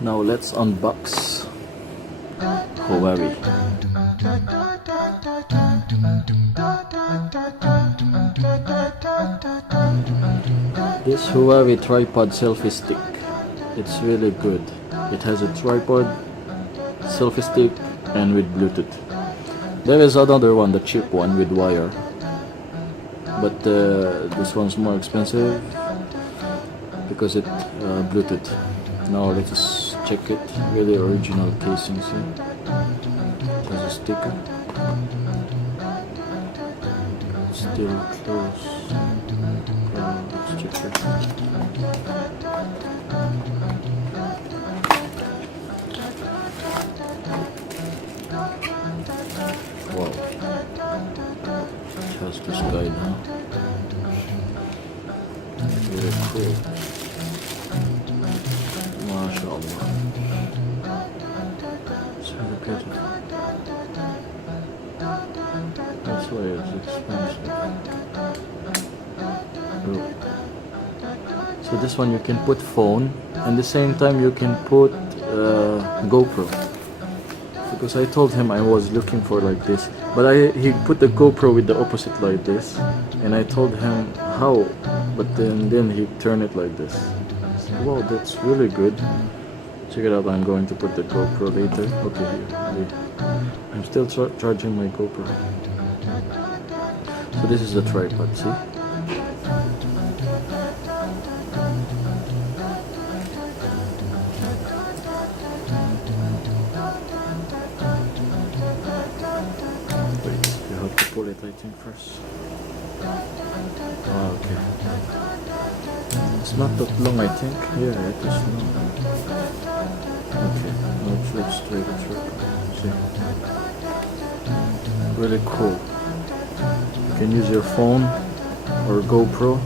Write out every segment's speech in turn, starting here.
Now let's unbox Huawei. This Huawei tripod selfie stick, it's really good. It has a tripod, selfie stick, and with Bluetooth. There is another one, the cheap one with wire, but this one's more expensive because it Bluetooth. Now let's check it. Really original casing. See, it has a sticker. Still close. Let's check it. Wow. It has this guy now. Really cool. MashaAllah. So look at it. That's why it's expensive. Oh. So this one you can put phone, and the same time you can put GoPro. Because I told him I was looking for like this, but he put the GoPro with the opposite like this, and I told him how, but then he turned it like this. Wow, that's really good. Check it out. I'm going to put the GoPro later. Okay, here. I'm still charging my GoPro. So this is the tripod, see? Wait, you have to pull it, I think, first. Ah, okay. It's not that long, I think. Yeah, it is long. Okay, now let's try the tripod. See? Really cool. You can use your phone or GoPro.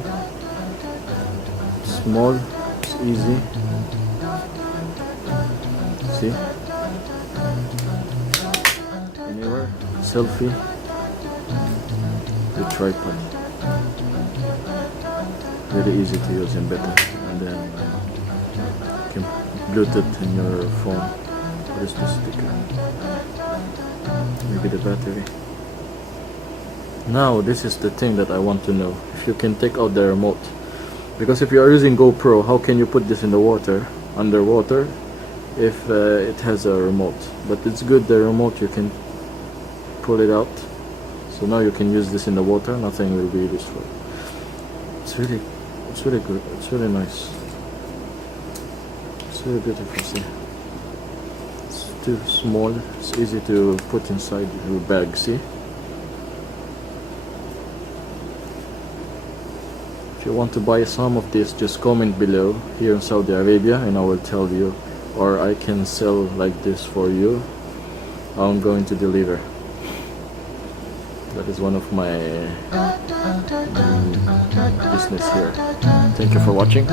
It's small, it's easy. See? Anywhere. Selfie. The tripod. Very easy to use and better. And then you can Bluetooth in your phone. What is the sticker? Maybe the battery. Now this is the thing that I want to know. If you can take out the remote. Because if you are using GoPro, how can you put this in the water, underwater, if it has a remote? But it's good, the remote, you can pull it out. So now you can use this in the water, nothing will be destroyed. It's really good, it's really nice. It's really beautiful, see. It's too small, it's easy to put inside your bag, see. If you want to buy some of this, just comment below here in Saudi Arabia and I will tell you, or I can sell like this for you. I'm going to deliver. That is one of my business here. Thank you for watching.